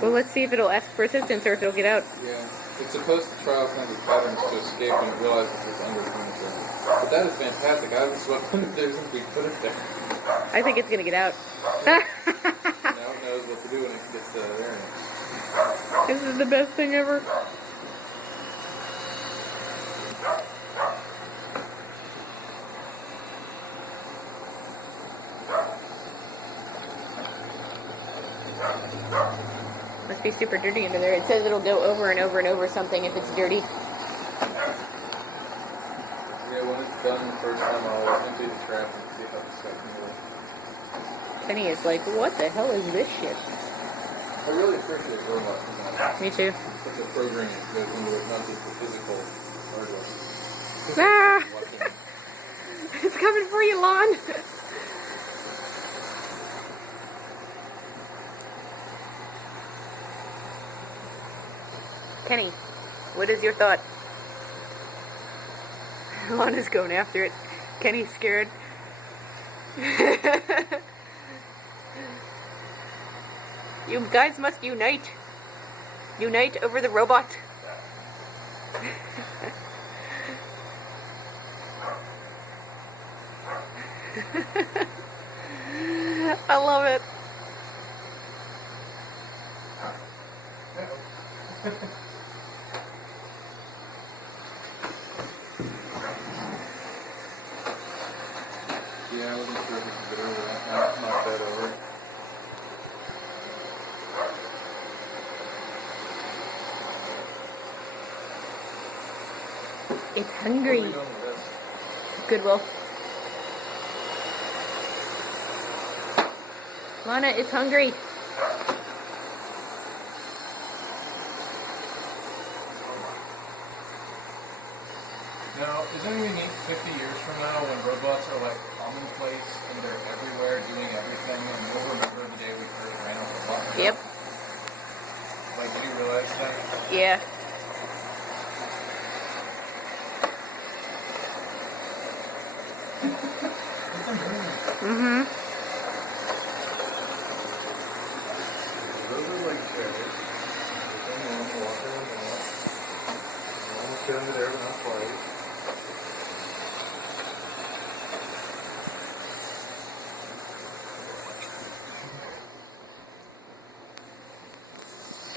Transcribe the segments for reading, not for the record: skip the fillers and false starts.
Well, let's see if it'll ask for assistance or if it'll get out. Yeah. It's supposed to try all kinds of patterns to escape when it realizes it's under furniture. But that is fantastic. I haven't swept it there since we put it there. I think it's gonna get out. Now it knows what to do when it gets there. This is the best thing ever. Must be super dirty under there. It says it'll go over and over and over something if it's dirty. Yeah, when it's done the first time, I'll empty the trash and see how the second works. Penny is like, what the hell is this shit? I really appreciate robots. Me too. Such a programming that goes into it, not just the physical hardware. Ah! It's coming for you, Lon. Kenny, what is your thought? Lon is going after it. Kenny's scared. You guys must unite. Unite over the robot. I love it. Yeah, I wasn't sure if we could get over that. Knock that over. It's hungry. What are we doing with this? Goodwill. Lana, it's hungry. Now, is it going to need 50 years from now when robots are like commonplace and they're everywhere doing everything and we'll remember the day we first ran a robot? Yep. Like, did you realize that? Yeah. Mm-hmm. Those are like chairs. Come on, walk around the wall. Almost get under there, but not quite.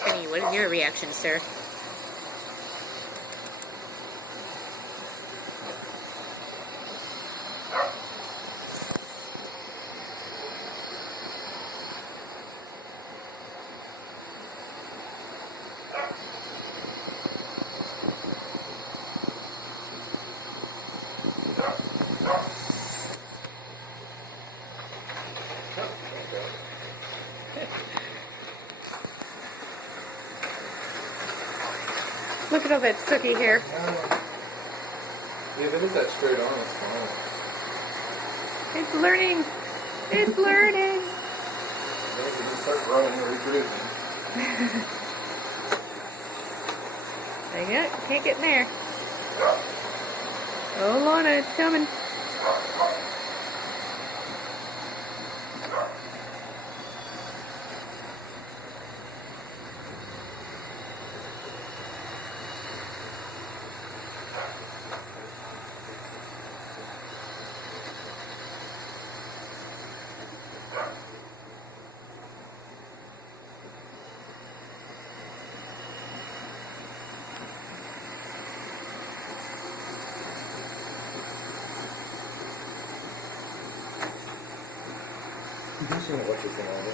Kenny, what is your reaction, sir? Look at all that sooky hair. Yeah, if it is that straight on, it's fine. It's learning. It's learning. Yeah, if you start growing or reproducing. Dang it. Can't get in there. Oh, Lana, it's coming. You should know what you're going to do.